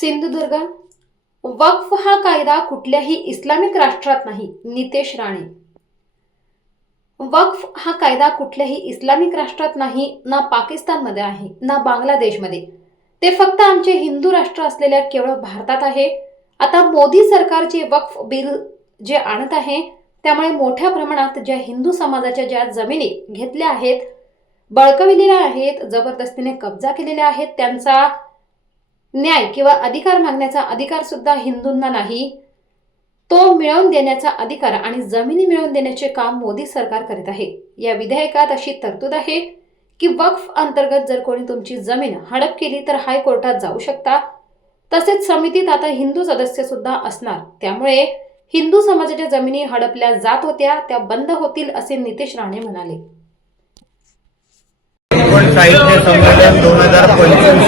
सिंधुदुर्ग. वक्फ हा कायदा कुठल्याही इस्लामिक राष्ट्रात नाही नितेश राणे. वक्फ हा कायदा कुठल्याही इस्लामिक राष्ट्रात नाही ना पाकिस्तानमध्ये आहे ना बांगलादेशमध्ये. ते फक्त आमचे हिंदू राष्ट्र असलेल्या केवळ भारतात आहे. आता मोदी सरकार जे वक्फ बिल जे आणत आहे त्यामुळे मोठ्या प्रमाणात ज्या हिंदू समाजाच्या ज्या जमिनी घेतल्या आहेत बळकविलेल्या आहेत जबरदस्तीने कब्जा केलेल्या आहेत त्यांचा न्याय किंवा अधिकार मागण्याचा अधिकार सुद्धा हिंदूंना नाही. तो मिळवून देण्याचा अधिकार आणि जमिनी मिळवून देण्याचे काम मोदी सरकार करीत आहे. या विधेयकात अशी तरतूद आहे की वक्फ अंतर्गत जर कोणी तुमची जमीन हडप केली तर हायकोर्टात जाऊ शकता. तसेच समितीत आता हिंदू सदस्य सुद्धा असणार. त्यामुळे हिंदू समाजाच्या जमिनी हडपल्या जात होत्या त्या बंद होतील असे नितेश राणे म्हणाले. कोकण साहित्य संमेलन दोन हजार पंचवीस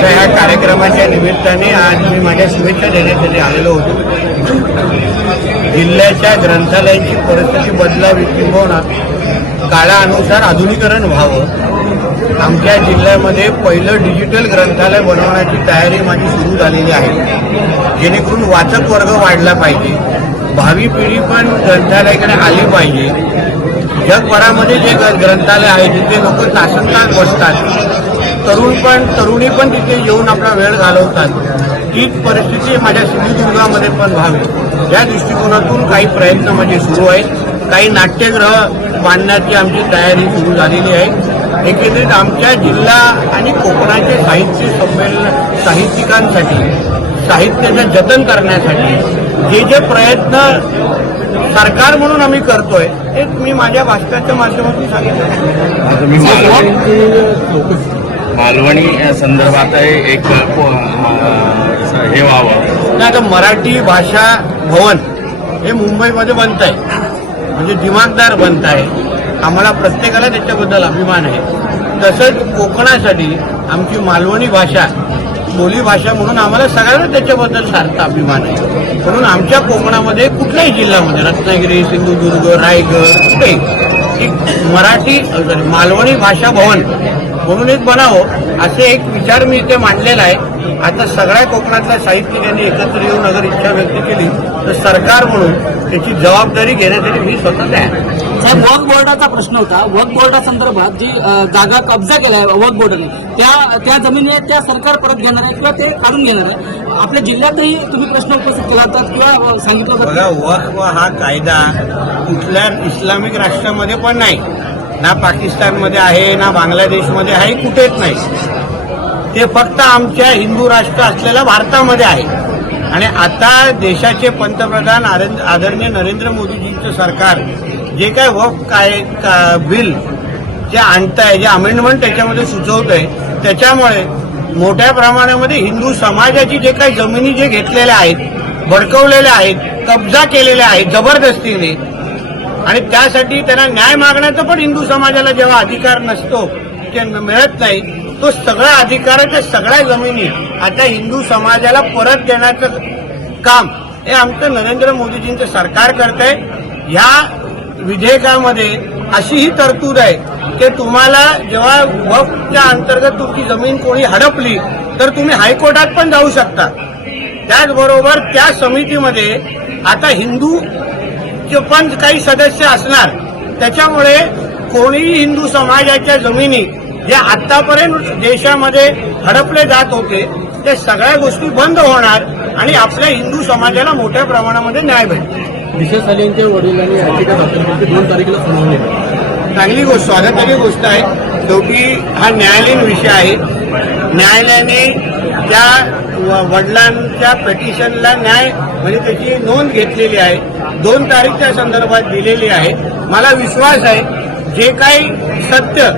च्या ह्या कार्यक्रमाच्या निमित्ताने आज मी माझ्या शुभेच्छा देण्यासाठी आलेलो होतो. जिल्ह्याच्या ग्रंथालयाची परिस्थिती बदलावी किंबहुना काळानुसार आधुनिकरण व्हावं. आमच्या जिल्ह्यामध्ये पहिलं डिजिटल ग्रंथालय बनवण्याची तयारी माझी सुरू झालेली आहे. जेणेकरून वाचक वर्ग वाढला पाहिजे. भावी पिढी पण ग्रंथालयाकडे आली पाहिजे. जगभरामध्ये जे ग- ग्रंथालय आहे तिथे लोक तासनतास बसतात. तरुण पण तरुणी पण तिथे येऊन आपला वेळ घालवतात. तीच परिस्थिती माझ्या सिंधुदुर्गामध्ये पण व्हावी. या दृष्टिकोनातून काही प्रयत्न माझे सुरू आहेत. काही नाट्यग्रह बांधण्याची आमची तयारी सुरू झालेली आहे. एकंदरीत आमच्या जिल्हा आणि कोकणाचे साहित्य संमेलन साहित्यिकांसाठी साहित्याचं जतन करण्यासाठी जे जे प्रयत्न सरकार म्हणून आम्ही करतोय ते मी माझ्या भाषणाच्या माध्यमातून सांगितलं. मालवणी मालवणी संदर्भात एक हे व्हावं. नाही आता मराठी भाषा भवन हे मुंबईमध्ये बनत आहे. म्हणजे दिमागदार बनत आहे. आम्हाला प्रत्येकाला त्याच्याबद्दल अभिमान आहे. तसंच कोकणासाठी आमची मालवणी भाषा बोली भाषा म्हणून आम्हाला सगळ्यांना त्याच्याबद्दल सारखा अभिमान आहे म्हणून आमच्या कोकणामध्ये कुठल्याही जिल्ह्यामध्ये रत्नागिरी सिंधुदुर्ग रायगड कुठे एक मराठी मालवणी भाषा भवन म्हणून एक बनावं असे एक विचार मी इथे मांडलेला आहे आता सगळ्या कोकणातल्या साहित्यिकांनी एकत्र येऊन अगर इच्छा व्यक्त केली तर सरकार म्हणून त्याची जबाबदारी घेण्यासाठी मी स्वतः तयार आहे. साहेब वक बोर्डाचा प्रश्न होता. वक बोर्डा संदर्भात जी जागा कब्जा केला आहे वक बोर्डाने त्या त्या जमिनी आहेत त्या सरकार परत घेणार आहे किंवा ते काढून घेणार आहे आपल्या जिल्ह्यातही तुम्ही प्रश्न उपस्थित केला होता किंवा सांगितलं होतं? बघा वक्फ हा कायदा कुठल्या इस्लामिक राष्ट्रामध्ये पण नाही. ना पाकिस्तानमध्ये आहे ना बांगलादेशमध्ये आहे कुठेच नाही. ते फक्त आमच्या हिंदू राष्ट्र असलेल्या भारतामध्ये आहे. आणि आता देशाचे पंतप्रधान आदरणीय नरेंद्र मोदीजींचं सरकार जे काय वफ काय का- बिल जे आणत आहे जे अमेंडमेंट त्याच्यामध्ये सुचवत आहे त्याच्यामुळे मोठ्या प्रमाणामध्ये हिंदू समाजाची जे काही जमिनी जे घेतलेल्या आहेत भडकवलेल्या आहेत कब्जा केलेल्या आहेत जबरदस्तीने आणि त्यासाठी त्यांना न्याय मागण्याचा पण हिंदू समाजाला जेव्हा अधिकार नसतो ते मिळत नाही तो सगळा अधिकाराच्या सगळ्या जमिनी आता हिंदू समाजाला परत देण्याचं काम हे आमचं नरेंद्र मोदीजींचं सरकार करत आहे ह्या विधेयकामध्ये अशी ही तरतूद आहे की तुम्हाला जेव्हा वफच्या अंतर्गत तुमची जमीन कोणी हडपली तर तुम्ही हायकोर्टात पण जाऊ शकता. त्याचबरोबर त्या समितीमध्ये आता हिंदूचे पण काही सदस्य असणार. त्याच्यामुळे कोणीही हिंदू समाजाच्या जमिनी ज्या आतापर्यंत देशामध्ये हडपले जात होते ते सगळ्या गोष्टी बंद होणार आणि आपल्या हिंदू समाजाला मोठ्या प्रमाणामध्ये न्याय भेटेल दिशा सालेंच्या वडिलांनी याचिका दाखल केली दोन तारखेला सुनावणी चांगली गोष्ट स्वागताची गोष्ट आहे. शेवटी हा न्यायालयीन विषय आहे. न्यायालयाने त्या व- वडिलांच्या पेटिशनला न्याय म्हणजे त्याची नोंद घेतलेली आहे. दोन तारीखच्या संदर्भात दिलेली आहे. मला विश्वास आहे जे काही सत्य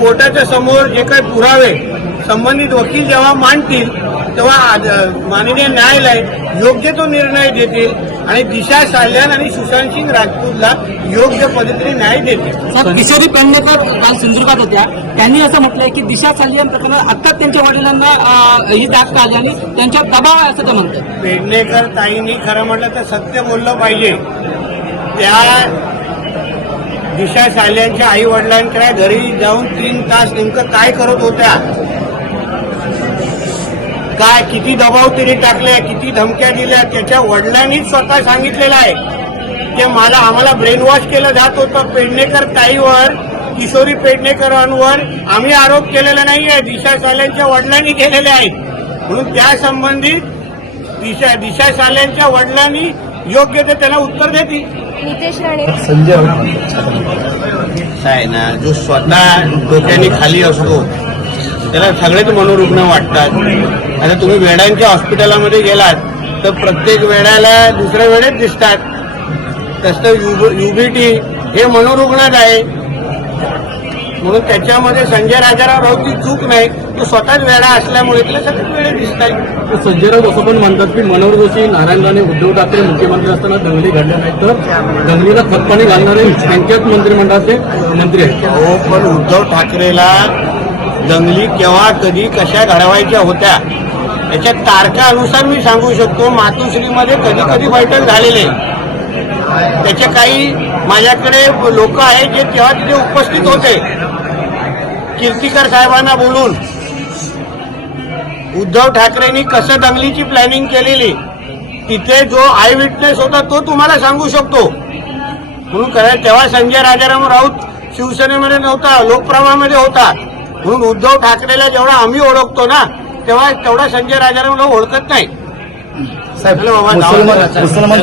कोर्टाच्या समोर जे काही पुरावे संबंधित वकील जेव्हा मांडतील तेव्हा माननीय न्यायालय योग्य तो निर्णय देतील आणि दिशा साल्यान आणि सुशांत सिंग राजपूतला योग्य पद्धतीने न्याय देतील. किशोरी पेडणेकर काल सिंधुदुर्गात होत्या. त्यांनी असं म्हटलंय की दिशा सालियन प्रकरणात आत्ताच त्यांच्या वडिलांना ही जास्त आली आणि त्यांच्यावर दबाव आहे असं ते म्हणतात. पेडणेकर ताईंनी खरं म्हटलं तर सत्य बोललं पाहिजे. त्या दिशा साल्यांच्या आई वडिलांकडे घरी जाऊन तीन तास नेमकं काय करत होत्या काय किती दबाव तिने टाकले किती धमक्या दिल्या त्याच्या वडिलांनीच स्वतः सांगितलेलं आहे. की मला आम्हाला ब्रेन वॉश केलं जात होतं. पेडणेकर ताईवर किशोरी पेडणेकरांवर आम्ही आरोप केलेला नाहीये. दिशा सालेंच्या वडिलांनी केलेले आहेत. म्हणून त्या संबंधित दिशा दिशा सालेंच्या वडिलांनी योग्य ते त्याला उत्तर देतील. नितेश राणे. संजय. आहे ना जो स्वतः डोक्याने खाली असतो त्याला सगळेच मनोरुग्ण वाटतात. आता तुम्ही वेड्यांच्या हॉस्पिटलामध्ये गेलात तर प्रत्येक वेड्याला दुसऱ्या वेळेत दिसतात. तसं युबीटी हे मनोरुग्णच आहे. म्हणून त्याच्यामध्ये संजय राजाराव राऊतची चूक नाही तो स्वतःच वेडा असल्यामुळे त्याला सगळेच वेळे दिसत आहेत संजयराव असं पण म्हणतात की मनोहर जोशी नारायण राणे उद्धव ठाकरे मुख्यमंत्री असताना दंगली घडल्या नाही तर दंगलीला खतपाणी घालणारे त्यांच्याच मंत्रिमंडळाचे मंत्री आहेत. हो पण उद्धव ठाकरेला दंगली केव्हा कधी कशा घडवायच्या होत्या याच्या तारखानुसार मी सांगू शकतो मातोश्रीमध्ये कधी कधी बैठक झालेले त्याचे काही माझ्याकडे लोक आहेत जे तेव्हा तिथे उपस्थित होते. कीर्तीकर साहेबांना बोलून उद्धव ठाकरेंनी कसं दंगलीची प्लॅनिंग केलेली तिथे जो आय विटनेस होता तो तुम्हाला सांगू शकतो. म्हणून तेव्हा संजय राजाराम राऊत शिवसेनेमध्ये नव्हता लोकप्रभामध्ये होता. म्हणून उद्धव ठाकरेला जेवढा आम्ही ओळखतो ना तेव्हा तेवढा संजय राजारामला ओळखत नाही. मुसलमान